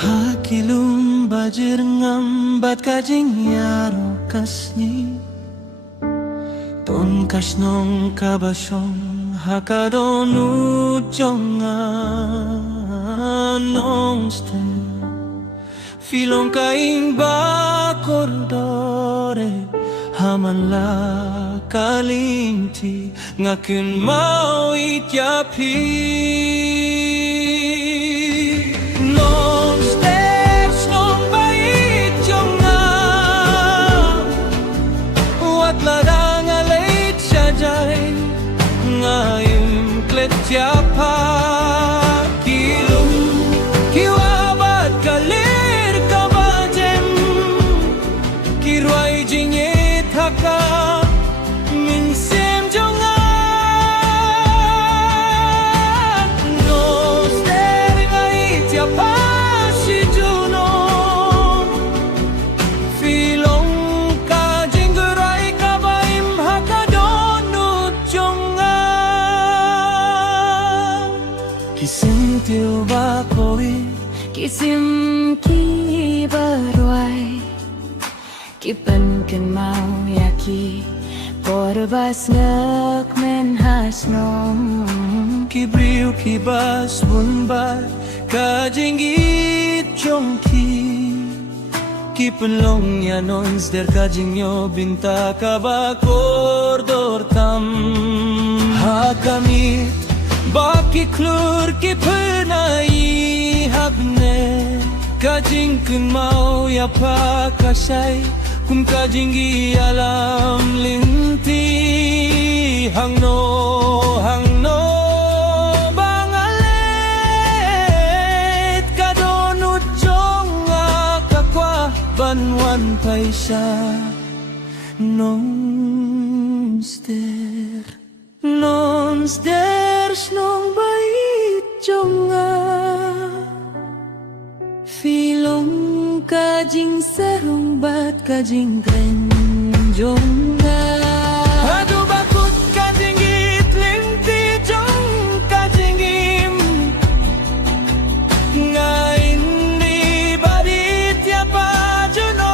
Hakilum bajir ngambat kajing yaro kasni Ton kasnong kabasong hakadonu jongan nongsten Filong kaing ba koridore Hamanla kalinti ngakin mau ityapi Siapa kilum kiwabat kalir kabajem kirwai jingit haka minsem jongan nos teringai siapa si juno filong ka jinggerai kabaim haka donut jongan Kisim tiu ba koi Kisim ki barwai Kipan kan mau yaki Porbas nak men hasnom Kibriu kibas bunba Kajingit chongki Kipenlong yanons der kajingyo binta kabakor dortam Hakamit Baki klur ki penai habne Kajing kun mau ya pa kasai Kum kajingi alam linti Hangno bangalet Kadonut jonga kakwa banwan paisa Nonster snong bait jonga Filong kajing serong bat kajing kren jonga Adu bakut kajing git linti jong kajing im Ngain di badit tiapa juno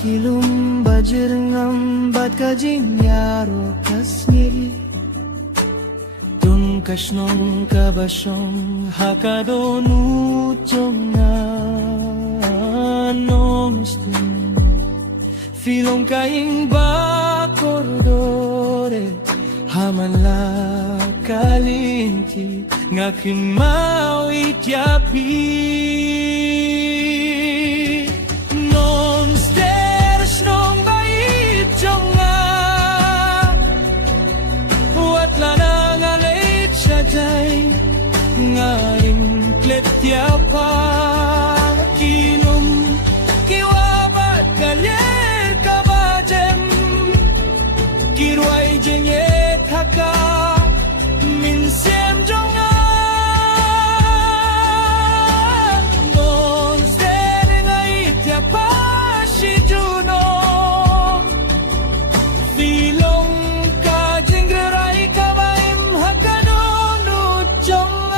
Kilum bajir ngambat kajing yaro kasni Dun kasnong kabasong hakadonu jongan nongsten Filong kaing ba koridore Hamanla kalinti ngakin mau ityapi Ngayon klet tiapa kilum kiwabat kalir kabajem kirwai jengit haka minsem jongan non serengai tiapa si juno filong ka jenggerai kabaim haka donut jongan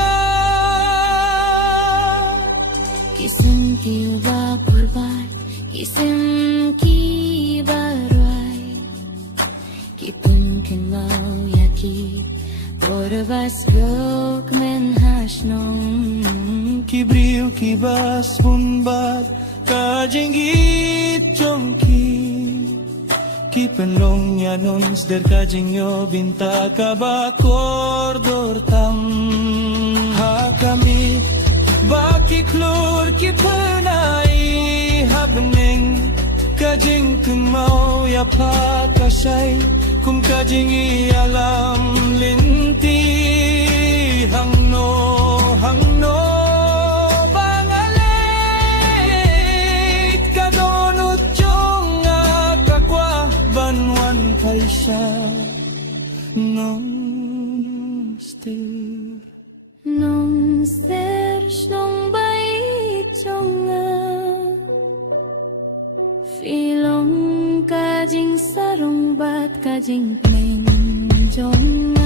Kisim ki ba kurban Kisim ki barwai Kipun kan mau yaki Porbas yok men hasnom Kibriu kibas bunbat Kajingit jongki Kipenlong yanons der kajingyo binta kabakor dortam Hakami Baki klur ki penai habning Kajing kumau ya pa kasay Kum kajing alam linti Hangno ka jing mình trong